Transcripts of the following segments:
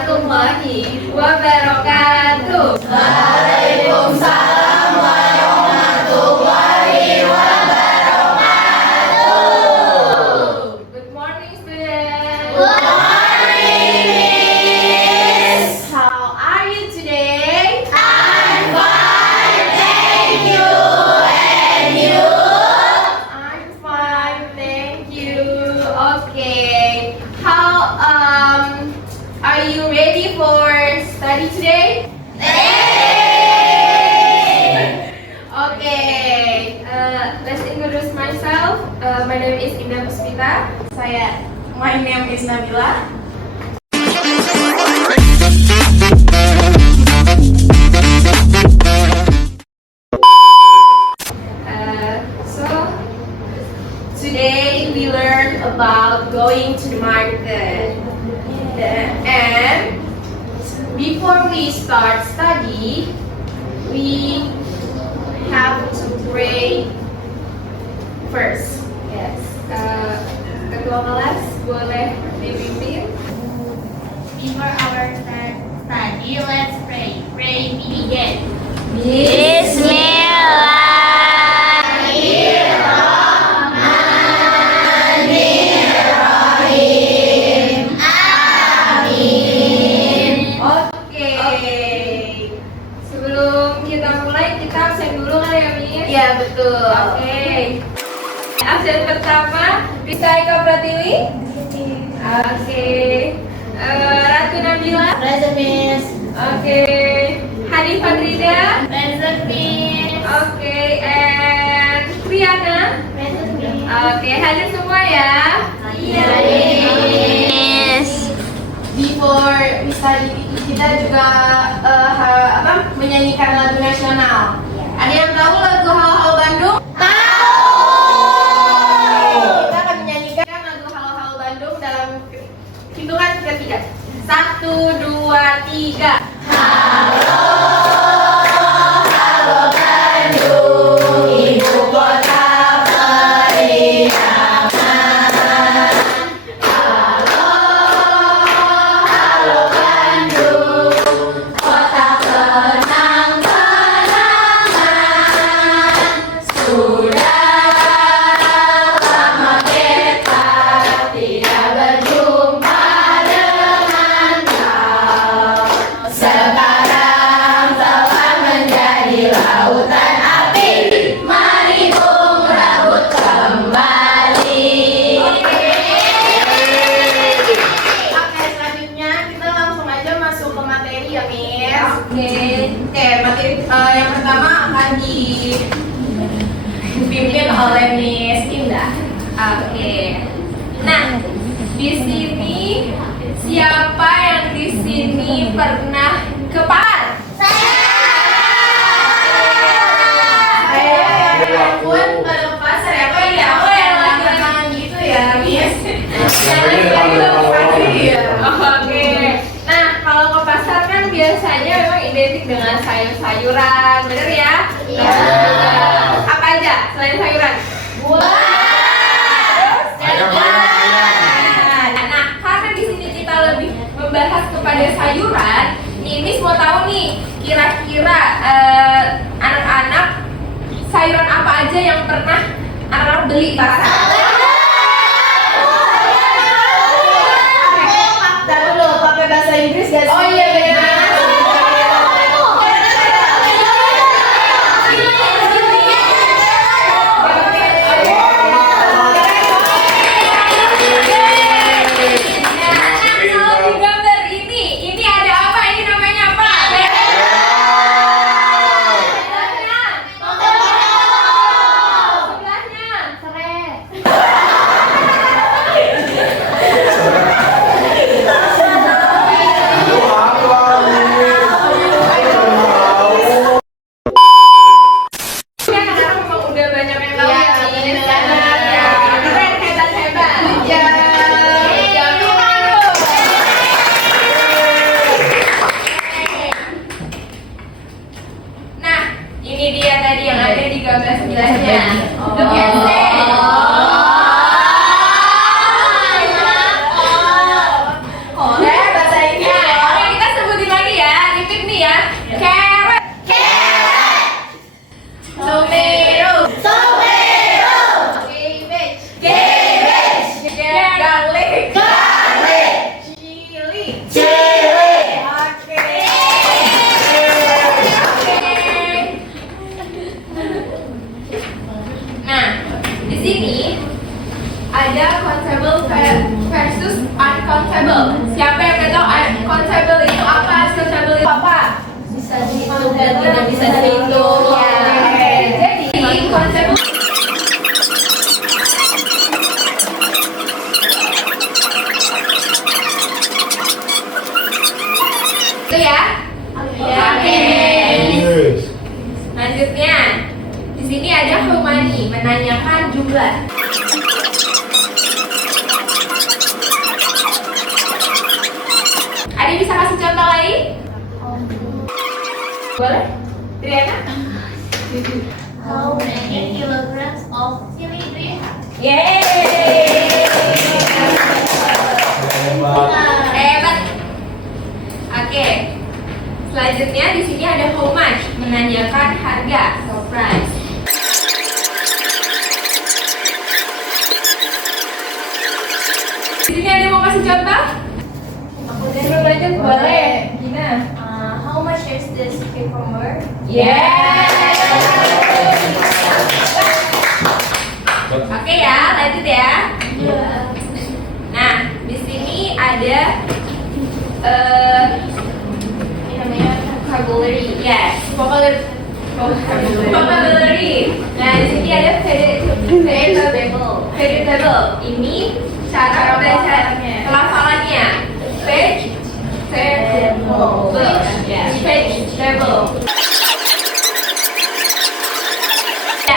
warahmatullahi wabarakatuh. Waalaikumsalam warahmatullahi wabarakatuh. Good morning, students. Good morning, Miss. How are you today? I'm fine, thank you. And you? I'm fine, thank you. Okay. How are you ready for study today? Okay. Let's introduce myself. My name is Indah Puspita. My name is Nabila. So today we learn about going to the market. And before we start study, we have to pray first. Yes. Ketua kelas boleh dipimpin. Before our study, let's pray. Pray begin. Bismillahirrahmanirrahim. Amin. Oke. Sebelum kita mulai, kita absen dulu kan ya, Miss? Ya, betul. Oke. Absen pertama, Rizka Eka Pratiwi. Oke. Ratu Nabila. Present, Miss. Oke. Hadi Fadrida. Present, Miss. Oke. And Priyana. Present, Miss. Oke, hadir semua ya. Iya, Miss. Before we study, kita juga menyanyikan lagu nasional. Ada yang tahu lagu Halo-Halo Bandung? Kita akan menyanyikan lagu Halo-Halo Bandung dalam hitungan ketiga. 1, 2, 3. Ibu kota periangan. Halo Bandung, kota kenang-kenangan. Sudah lama kita tidak berjumpa dengan kau. Sekarang telah menjadi lautan api. Mari bung rambut kembali. Oke, selanjutnya kita langsung aja masuk ke materi ya, Miss. Oke, materi yang pertama akan dipimpin oleh Miss Indah. Oke. Nah, di sini siapa yang di sini pernah ke pasar? Saya yang buat pada ke pasar ya, Kak? Iya, aku yang lagi tangan gitu ya, Miss. Yang lagi pagi ya. Oke. Nah, kalau ke pasar kan biasanya memang identik dengan sayur-sayuran, bener ya? Iya. Apa aja selain sayuran? Nah, karena di sini kita lebih membahas kepada sayuran, nih Miss mau tahu nih, kira-kira anak-anak sayuran apa aja yang pernah anak-anak beli di pasar? Dulu pakai bahasa Inggris gak sih? Oh iya, benar. Kalau di gambar ini ada apa? Ini namanya apa? Sebelahnya. Sebelahnya. nih? Cili. Oke. Nah, di sini ada countable versus uncountable. Siapa yang nggak tahu uncountable itu apa? Countable itu apa? Bisa dihitung dan tidak bisa dihitung. Ya. Jadi countable itu ya. Oke. Yes. Selanjutnya, di sini ada how many, menanyakan jumlah. Ada bisa kasih contoh lain? Boleh? Triana? How many kilograms of chili do you have? Yeay! Hebat. Hebat. Oke. Selanjutnya di sini ada how much, menanyakan harga, so price. Di sini ada yang mau kasih contoh? Aku dulu lanjut boleh. Gina. How much is this cucumber? Oke ya, lanjut ya. Nah, di sini ada ini namanya vocabulary. Yes, vocabulary. Nah, di sini ada vegetable. Ini cara membaca pelafalannya. Vegetable. Ya,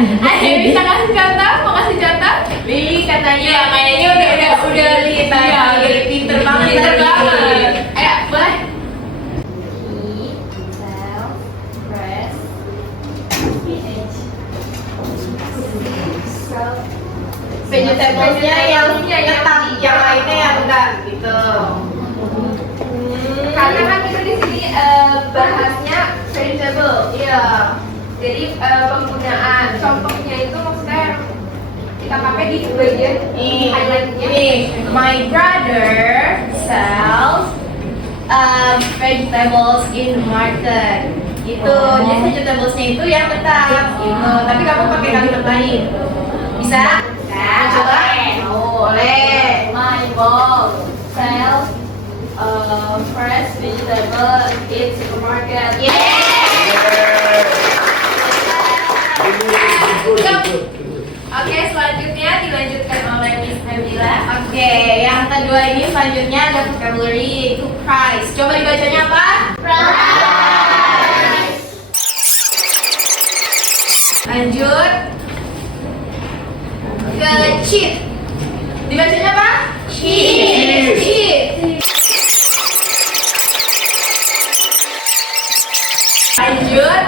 ada yang bisa kasih contoh? Mau kasih contoh? Li katanya Iya, kayaknya udah lihat pinter banget. Ayo, boleh. vegetable-nya yang ketam, yang lainnya yang enggak gitu. Karena kan kita di sini bahasnya vegetable. Iya. Jadi penggunaan contohnya itu maksudnya yang kita pakai di bagian highlightnya. Ini my brother sells vegetables in market. Gitu. Jadi vegetablesnya itu yang tetap gitu. Tapi kamu pakai kalimat lain. Bisa? Bisa. Coba. Boleh. My mom sells fresh vegetable in supermarket. Oke, selanjutnya dilanjutkan oleh Miss Nabila. Oke, yang kedua ini selanjutnya ada vocabulary yaitu price. Coba dibacanya apa? Price. Lanjut ke cheat. Dibacanya apa? Cheat. Cheat. Lanjut.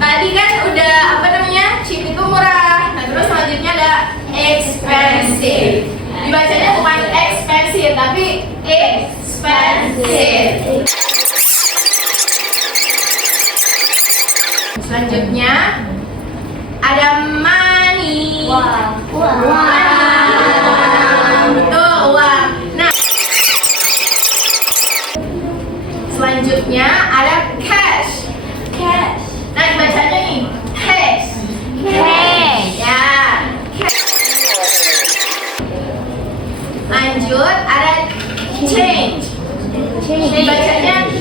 Tadi kan udah apa namanya? Cheap itu murah. Nah, terus selanjutnya ada expensive. Dibacanya bukan expensive tapi expensive. Selanjutnya ada money. Betul, uang. Nah, selanjutnya ada cash. Nah, bacanya nih cash. Ya, cash. Lanjut ada change. Bacanya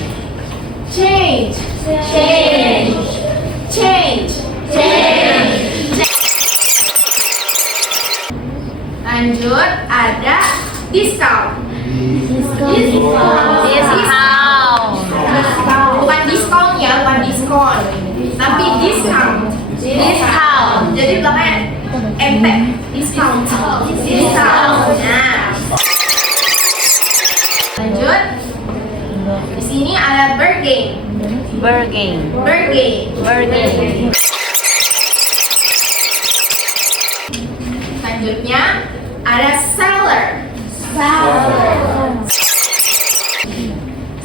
change. Lanjut ada discount. Bukan diskon ya, bukan diskon, tapi discount. Jadi belakangnya MT. Discount. Nah. Lanjut. Di sini ada bargain. Selanjutnya ada seller.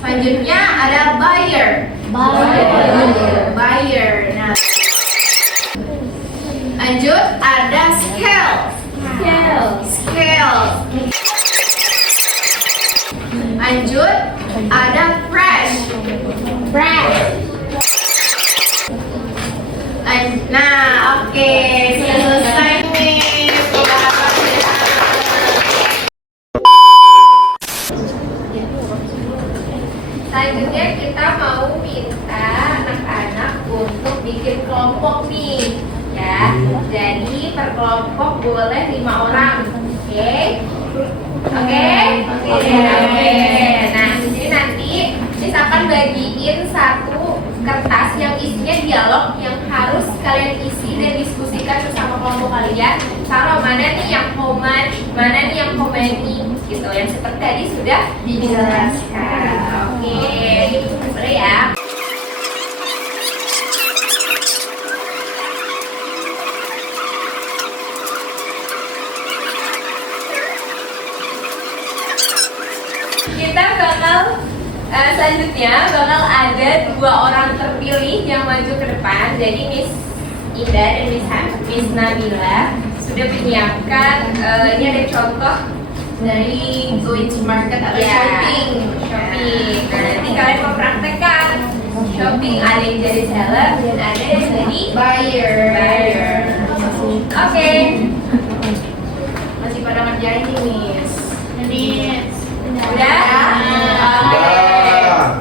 Selanjutnya ada buyer. Nah. Lanjut ada scale. Lanjut Ada fresh. Fresh. Nah, oke, sudah selesai nih. Selanjutnya kita mau minta anak-anak untuk bikin kelompok nih, ya. Jadi per kelompok boleh 5 orang, oke? Oke? Oke. Nah, di sini nanti misalkan bagiin satu kertas yang isinya dialog yang harus kalian isi dan diskusikan bersama kelompok kalian. Kalau mana nih yang Homan, mana nih yang Homani, gitu. Yang seperti tadi sudah dijelaskan. Oke, boleh ya. Kita bakal selanjutnya bakal ada 2 orang terpilih yang maju ke depan. Jadi Miss Indah dan Miss Nabila sudah menyiapkan ini ada contoh dari going to market atau shopping. Nah, nanti kalian mempraktekkan shopping, ada yang jadi seller dan ada yang jadi buyer. Oke. Masih pada ngerjain nih, Miss. Udah? Oke.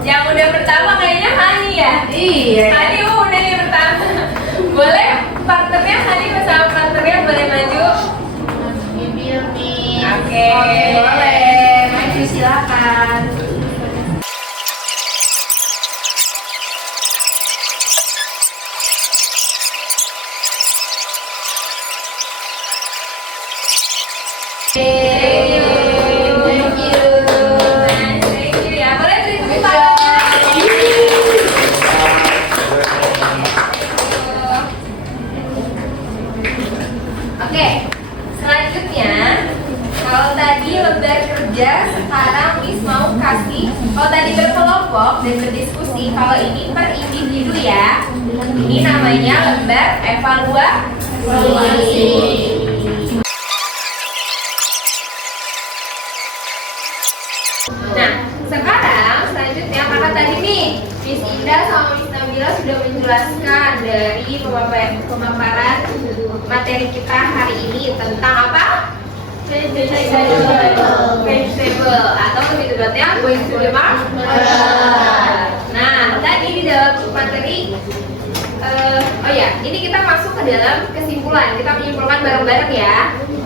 Yang udah pertama kayaknya Hani ya? Iya. Hani udah nih pertama. Boleh partnernya Hani bersama partnernya boleh maju? Oke. Boleh, maju silakan. Thank you. Ya, boleh tepuk tangan. Oke, selanjutnya kalau tadi lembar kerja, sekarang Miss mau kasih. Kalau tadi berkelompok dan berdiskusi, kalau ini per individu ya. Ini namanya lembar evaluasi. Nah, sekarang selanjutnya karena tadi nih Miss Indah sama Miss Nabila sudah menjelaskan dari pemaparan materi kita hari ini tentang apa? Vegetable atau lebih tepatnya going to the market. Nah, tadi di dalam materi ini kita masuk ke dalam kesimpulan. Kita menyimpulkan bareng-bareng ya.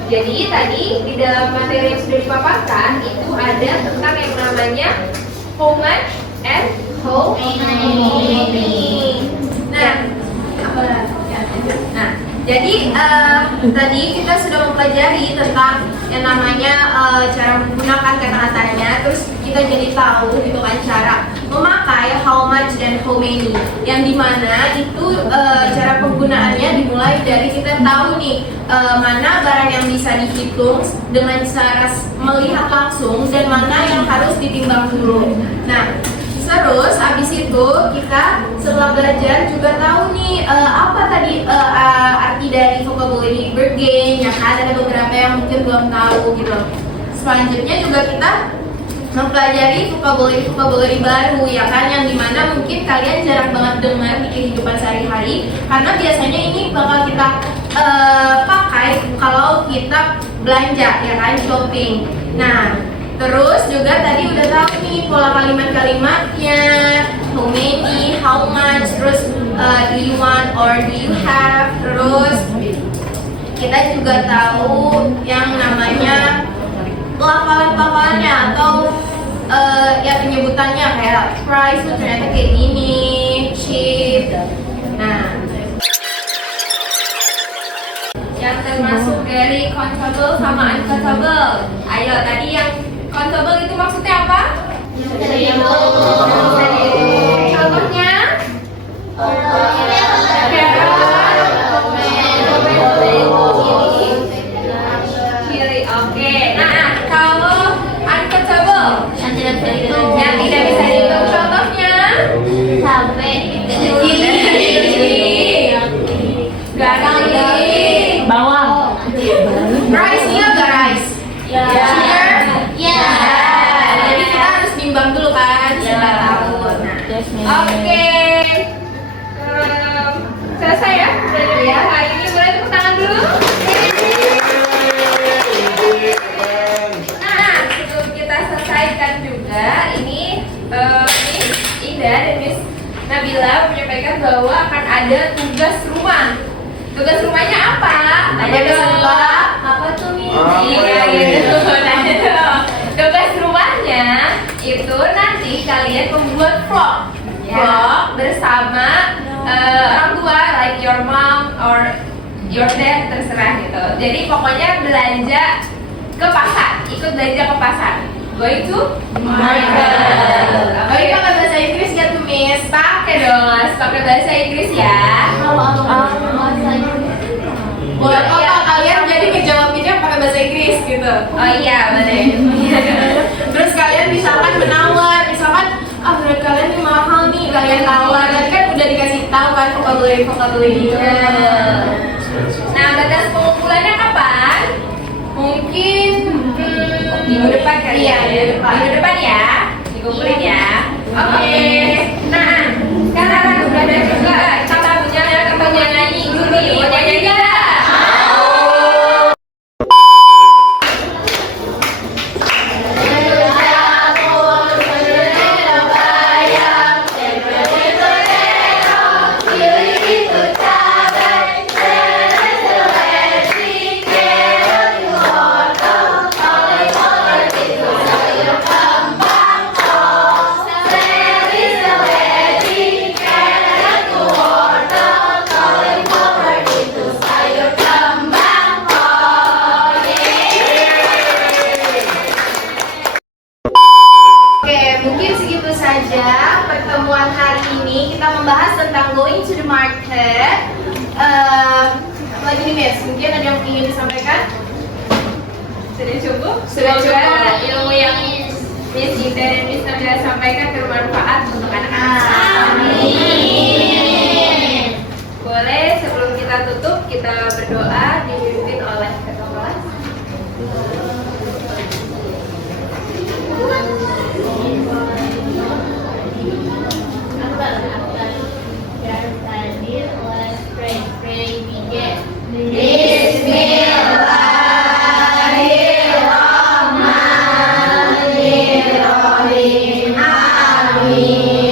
Jadi tadi di dalam materi yang sudah dipaparkan itu ada tentang yang namanya how much and how many. Nah, jadi tadi kita sudah mempelajari tentang yang namanya cara menggunakan kata-katanya. Terus kita jadi tahu gitu kan cara memakai how much dan how many. Yang dimana itu cara penggunaannya dimulai dari kita tahu nih mana barang yang bisa dihitung dengan cara melihat langsung dan mana yang harus ditimbang dulu. Nah, terus habis itu kita setelah belajar juga tahu nih apa tadi arti dari vocabulary bergain, yang ada beberapa yang mungkin belum tahu gitu. Selanjutnya juga kita mempelajari vocabulary baru ya kan, yang dimana mungkin kalian jarang banget dengar di kehidupan sehari-hari karena biasanya ini bakal kita pakai kalau kita belanja ya kan, shopping. Nah, terus juga tadi udah tahu nih pola kalimat-kalimatnya, how many, how much, terus do you want or do you have. Terus kita juga tahu yang namanya pelafalan-pelafalannya atau ya penyebutannya kayak price tuh ternyata kayak gini, cheap. Nah, yang termasuk dari countable sama uncountable. Ayo, tadi yang countable itu maksudnya apa? Contohnya? Ciri. Oke. Nah, kalau uncountable yang tidak bisa dihitung, contohnya? Garing. Bawang. Rice-nya enggak rice? Ya. Sugar? Ya. Jadi kita harus nimbang dulu kan. kan 9 tahun. Nah, oke. Selesai ya? Ya, hari ini boleh tepuk tangan dulu. Nah, sebelum kita selesaikan juga, ini Miss Ida dan Miss Nabila menyampaikan bahwa akan ada tugas rumah. Tugas rumahnya apa? Tanya dong. Apa tuh Miss? Iya gitu. Tanya dong. Tugas rumahnya itu nanti kalian membuat vlog. Vlog bersama orang tua, like your mom or your dad, terserah gitu. Jadi pokoknya belanja ke pasar, ikut belanja ke pasar. Going to market. Oh, ini pakai bahasa Inggris ya tuh Miss? Pakai dong, Mas. Pakai bahasa Inggris ya. Buat apa Iya. kalian jadi ngejawabinnya pakai bahasa Inggris gitu? Oh iya, boleh. Terus kalian misalkan menawar, misalkan berat kalian ini mahal nih, kalian tawar, tadi kan udah dikasih tahu kan vocabulary gitu. Nah, batas pengumpulannya kapan? Mungkin minggu depan kali Iya, ya. minggu depan. Minggu depan ya. Dikumpulin ya. Oke. Nah, sekarang udah ada juga kata menyanyi, kata nyanyi dulu nih. Mau nyanyi nggak? Oke, mungkin segitu saja pertemuan hari ini. Kita membahas tentang going to the market. Lagi nih Miss, mungkin ada yang ingin disampaikan? Sudah cukup? Sudah Semoga cukup. ilmu yang Miss Ida dan Miss Nabila sampaikan bermanfaat untuk anak-anak. Amin. Boleh sebelum kita tutup kita berdoa dipimpin oleh ketua kelas. Let's pray. Pray begin. Bismillahirrahmanirrahim. Amin.